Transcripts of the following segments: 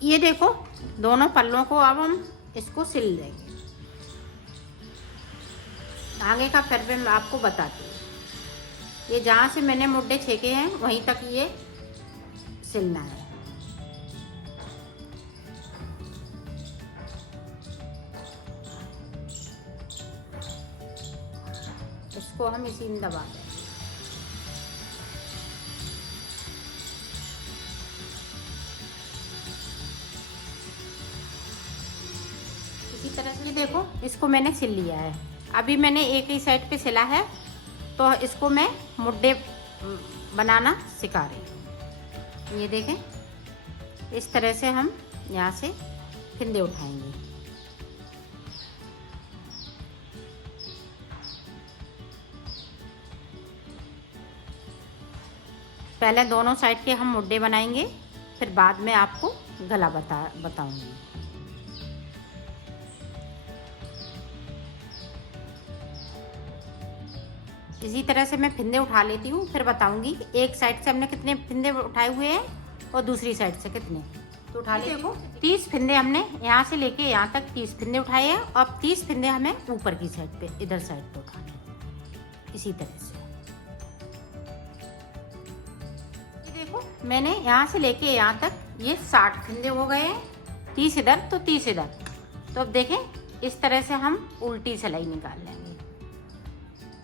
ये देखो दोनों पल्लों को अब हम इसको सिल लेंगे। आगे का फिर मैं आपको बताती हूँ। ये जहाँ से मैंने मुड्डे छेके हैं वहीं तक ये सिलना है। इसको हम इसी में दबा दें। इसी तरह से देखो इसको मैंने सिल लिया है। अभी मैंने एक ही साइड पे सिला है तो इसको मैं मुड्डे बनाना सिखा रही हूँ। ये देखें इस तरह से हम यहाँ से फिंदे उठाएंगे। पहले दोनों साइड के हम मुड्डे बनाएंगे, फिर बाद में आपको गला बताऊंगी। इसी तरह से मैं फिंदे उठा लेती हूँ, फिर बताऊंगी कि एक साइड से हमने कितने फिंदे उठाए हुए हैं और दूसरी साइड से कितने। तो उठा लेते देखो 30 फिंदे हमने यहाँ से लेके यहाँ तक 30 फिंदे उठाए हैं। अब 30 फिंदे हमें ऊपर की साइड पे इधर साइड पे उठाने हैं इसी तरह से। देखो मैंने यहाँ से लेके यहाँ तक ये 60 फिंदे हो गए हैं। 30 इधर तो 30 इधर। तो अब देखें इस तरह से हम उल्टी सिलाई निकाल लेंगे।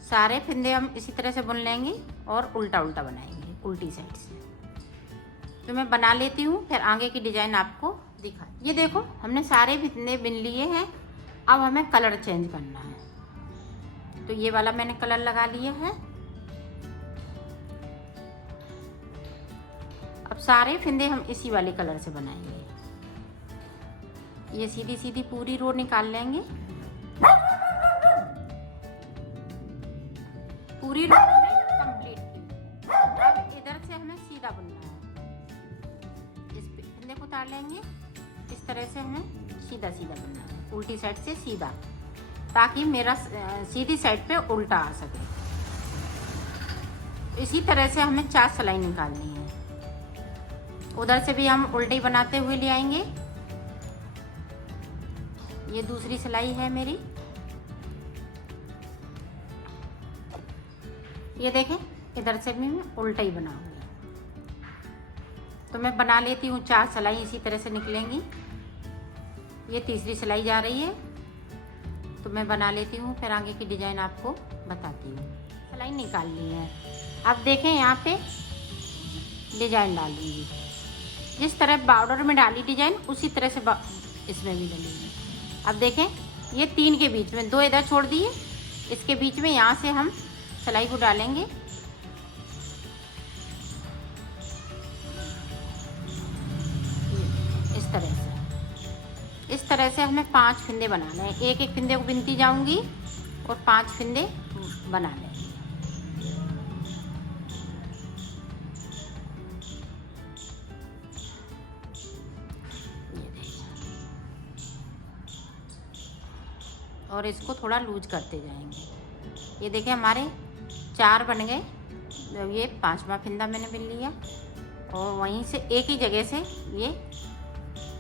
सारे फिंदे हम इसी तरह से बुन लेंगे और उल्टा उल्टा बनाएंगे उल्टी साइड से। तो मैं बना लेती हूँ, फिर आगे की डिजाइन आपको दिखा। ये देखो हमने सारे फिंदे बिन लिए हैं। अब हमें कलर चेंज करना है। तो ये वाला मैंने कलर लगा लिया है। अब सारे फिंदे हम इसी वाले कलर से बनाएंगे। ये सीधी सीधी पूरी रो निकाल लेंगे। पूरी रो हमने कंप्लीट की। अब इधर से हमें सीधा बुनना है। इस फिंदे को उतार लेंगे। इस तरह से हमें सीधा सीधा बुनना है, उल्टी साइड से सीधा, ताकि मेरा सीधी साइड पे उल्टा आ सके। इसी तरह से हमें 4 सिलाई निकालनी है। उधर से भी हम उल्टी बनाते हुए ले आएंगे। ये दूसरी सिलाई है मेरी। ये देखें इधर से भी मैं उल्टा ही बनाऊंगी। तो मैं बना लेती हूँ 4 सिलाई इसी तरह से निकलेंगी। ये तीसरी सिलाई जा रही है तो मैं बना लेती हूँ, फिर आगे की डिजाइन आपको बताती हूँ। सिलाई निकाल ली है। अब देखें यहाँ पे डिजाइन डालूंगी। जिस तरह बॉर्डर में डाली डिजाइन उसी तरह से इसमें भी डालूंगी। अब देखें ये 3 के बीच में 2 इधर छोड़ दिए, इसके बीच में यहाँ से हम सिलाई को डालेंगे। इस तरह से हमें 5 फिंदे बनाने हैं। एक एक फिंदे को बिनती जाऊंगी और 5 फिंदे बना लेंगे। और इसको थोड़ा लूज करते जाएंगे। ये देखें हमारे 4 बन गए। अब ये 5वां फिंदा मैंने बिन लिया और वहीं से एक ही जगह से ये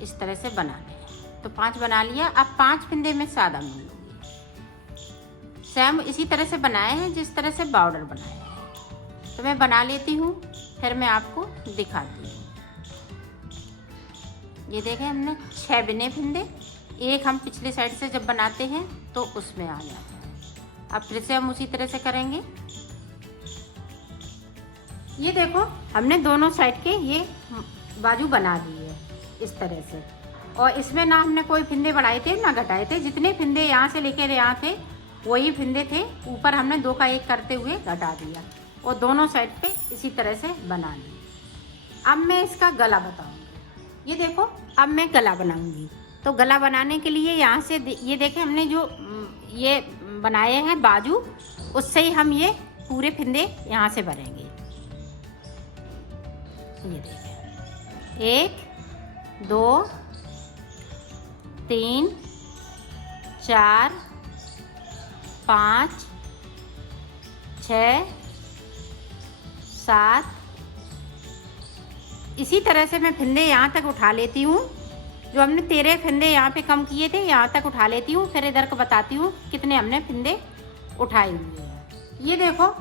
इस तरह से बना लें। तो 5 बना लिया। अब 5 फिंदे में सादा बुन लूँगी। सेम इसी तरह से बनाए हैं जिस तरह से बॉर्डर बनाए हैं। तो मैं बना लेती हूँ, फिर मैं आपको दिखाती हूँ। ये देखें हमने 6 बिने फिंदे। एक हम पिछली साइड से जब बनाते हैं तो उसमें आ जाता है। अब फिर से हम उसी तरह से करेंगे। ये देखो हमने दोनों साइड के ये बाजू बना दिए है इस तरह से। और इसमें ना हमने कोई फिंदे बढ़ाए थे ना घटाए थे। जितने फिंदे यहाँ से लेकर यहाँ थे वही फिंदे थे। ऊपर हमने 2 का 1 करते हुए घटा दिया और दोनों साइड पे इसी तरह से बना लिया। अब मैं इसका गला बताऊंगी। ये देखो अब मैं गला बनाऊंगी। तो गला बनाने के लिए यहाँ से ये देखें हमने जो ये बनाए हैं बाजू, उससे ही हम ये पूरे फिंदे यहाँ से भरेंगे। ये देखें 1 2 3 4 5 6 7। इसी तरह से मैं फिंदे यहाँ तक उठा लेती हूँ जो हमने 13 फंदे यहाँ पे कम किए थे यहाँ तक उठा लेती हूँ, फिर इधर को बताती हूँ कितने हमने फंदे उठाए हुए हैं। ये देखो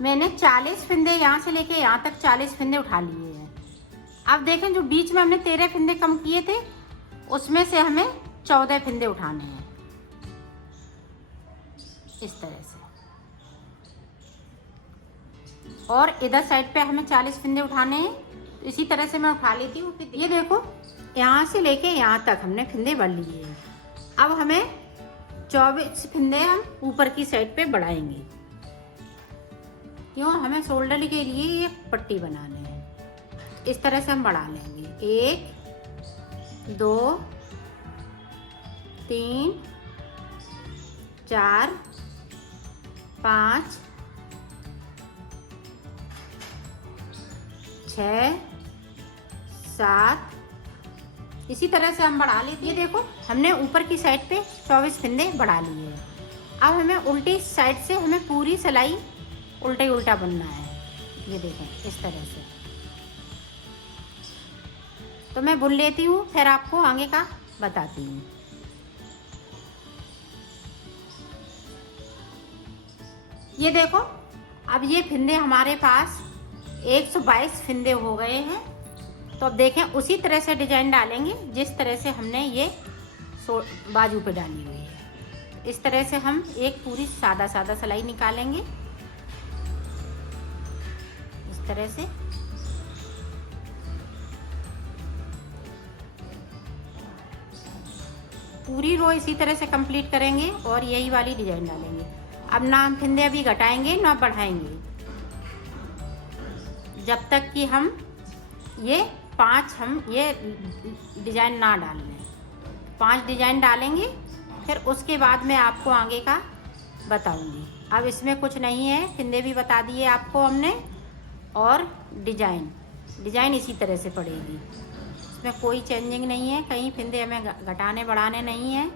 मैंने 40 फंदे यहाँ से लेके यहाँ तक 40 फंदे उठा लिए हैं। अब देखें जो बीच में हमने 13 फंदे कम किए थे उसमें से हमें 14 फंदे उठाने हैं इस तरह से, और इधर साइड पे हमें 40 फंदे उठाने हैं। तो इसी तरह से मैं उठा लेती हूँ। ये देखो यहाँ से लेके यहाँ तक हमने फंदे भर लिए हैं। अब हमें 24 फंदे हम ऊपर की साइड पे बढ़ाएंगे, क्यों हमें शोल्डर के लिए ये पट्टी बनाने हैं। इस तरह से हम बढ़ा लेंगे 1 2 3 4 5 6 7, इसी तरह से हम बढ़ा लेते। ये देखो हमने ऊपर की साइड पे 24 फंदे बढ़ा लिए हैं। अब हमें उल्टी साइड से हमें पूरी सिलाई उल्टा ही उल्टा बनना है। ये देखें इस तरह से, तो मैं बुन लेती हूँ फिर आपको आगे का बताती हूँ। ये देखो अब ये फंदे हमारे पास 122 फंदे हो गए हैं। तो अब देखें उसी तरह से डिजाइन डालेंगे जिस तरह से हमने ये बाजू पे डाली हुई है। इस तरह से हम एक पूरी सादा सादा सिलाई निकालेंगे इस तरह से। पूरी रो इसी तरह से कंप्लीट करेंगे और यही वाली डिजाइन डालेंगे। अब ना हम फंदे अभी घटाएंगे ना बढ़ाएंगे जब तक कि हम ये 5 हम ये डिजाइन ना डाल लें। 5 डिजाइन डालेंगे फिर उसके बाद मैं आपको आगे का बताऊंगी। अब इसमें कुछ नहीं है, फंदे भी बता दिए आपको हमने और डिजाइन इसी तरह से पड़ेगी। इसमें कोई चेंजिंग नहीं है, कहीं फंदे हमें घटाने बढ़ाने नहीं है,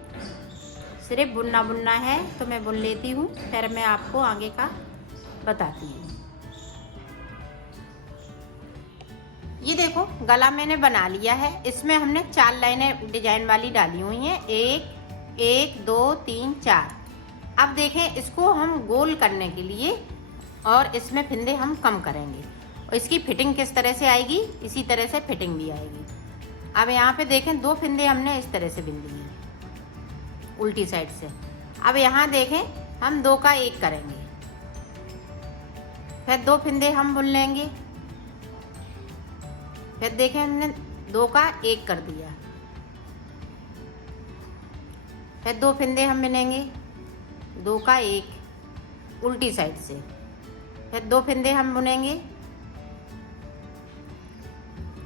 सिर्फ बुनना है। तो मैं बुन लेती हूँ फिर मैं आपको आगे का बताती हूँ। ये देखो गला मैंने बना लिया है। इसमें हमने 4 लाइनें डिजाइन वाली डाली हुई हैं, 1 2 3 4। अब देखें इसको हम गोल करने के लिए और इसमें फंदे हम कम करेंगे और इसकी फिटिंग किस तरह से आएगी, इसी तरह से फिटिंग भी आएगी। अब यहाँ पे देखें 2 फंदे हमने इस तरह से बिन दिए उल्टी साइड से। अब यहाँ देखें हम 2 का 1 करेंगे, फिर 2 फंदे हम बुन लेंगे, फिर देखें हमने 2 का 1 कर दिया, फिर 2 फंदे हम बिनेंगे 2 का 1 उल्टी साइड से, फिर 2 फंदे हम बुनेंगे।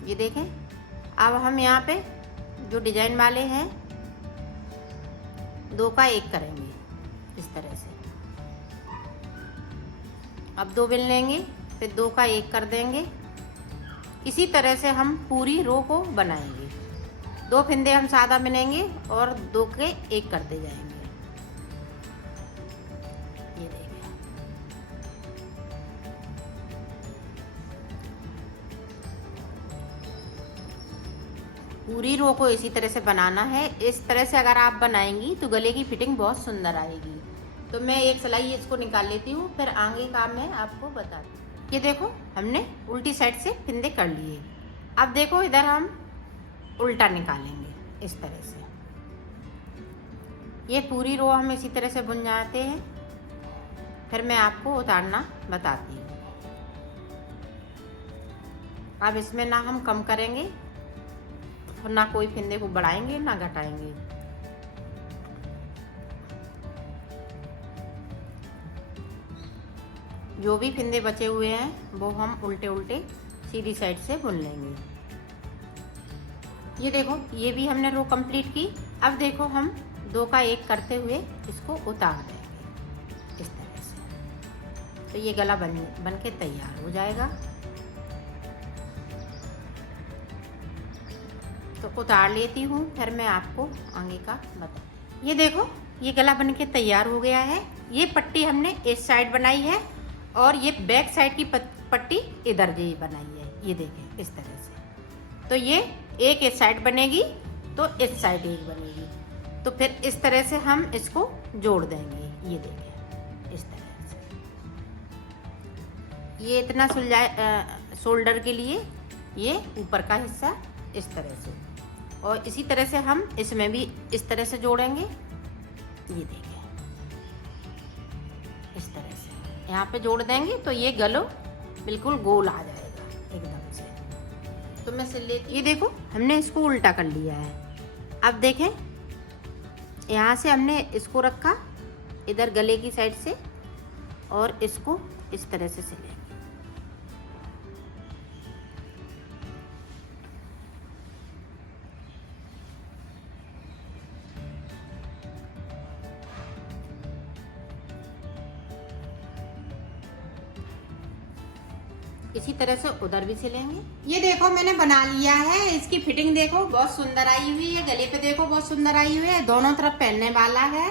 ये देखें अब हम यहाँ पे जो डिजाइन वाले हैं 2 का 1 करेंगे इस तरह से। अब 2 बिन लेंगे फिर 2 का 1 कर देंगे। इसी तरह से हम पूरी रो को बनाएंगे। 2 फंदे हम सादा बिनेंगे और 2 के 1 करते जाएंगे। ये देखिए पूरी रो को इसी तरह से बनाना है। इस तरह से अगर आप बनाएंगी तो गले की फिटिंग बहुत सुंदर आएगी। तो मैं एक सिलाई इसको निकाल लेती हूँ फिर आगे का मैं आपको बताती हूँ। ये देखो हमने उल्टी साइड से फंदे कर लिए। अब देखो इधर हम उल्टा निकालेंगे इस तरह से। ये पूरी रो हम इसी तरह से बुन जाते हैं, फिर मैं आपको उतारना बताती हूँ। अब इसमें ना हम कम करेंगे और ना कोई फंदे को बढ़ाएंगे ना घटाएंगे। जो भी फंदे बचे हुए हैं वो हम उल्टे उल्टे सीधी साइड से बुन लेंगे। ये देखो ये भी हमने रो कंप्लीट की। अब देखो हम 2 का 1 करते हुए इसको उतार देंगे इस तरह से। तो ये गला बन के तैयार हो जाएगा। तो उतार लेती हूँ फिर मैं आपको आगे का बता। ये देखो ये गला बन के तैयार हो गया है। ये पट्टी हमने इस साइड बनाई है और ये बैक साइड की पट्टी इधर जी बनाई है। ये देखें इस तरह से। तो ये एक इस साइड बनेगी तो इस साइड एक बनेगी। तो फिर इस तरह से हम इसको जोड़ देंगे। ये देखिए इस तरह से, ये इतना शोल्डर के लिए ये ऊपर का हिस्सा इस तरह से, और इसी तरह से हम इसमें भी इस तरह से जोड़ेंगे। ये देखिए इस तरह से यहाँ पे जोड़ देंगे तो ये गलो बिल्कुल गोल आ जाएगा एकदम से। तो मैं सिल लेती, ये देखो हमने इसको उल्टा कर लिया है। अब देखें यहाँ से हमने इसको रखा इधर गले की साइड से, और इसको इस तरह से सिलेंगे। इसी तरह से उधर भी सिलेंगे। ये देखो मैंने बना लिया है। इसकी फिटिंग देखो बहुत सुंदर आई हुई है, गले पे देखो बहुत सुंदर आई हुई है, दोनों तरफ पहनने वाला है।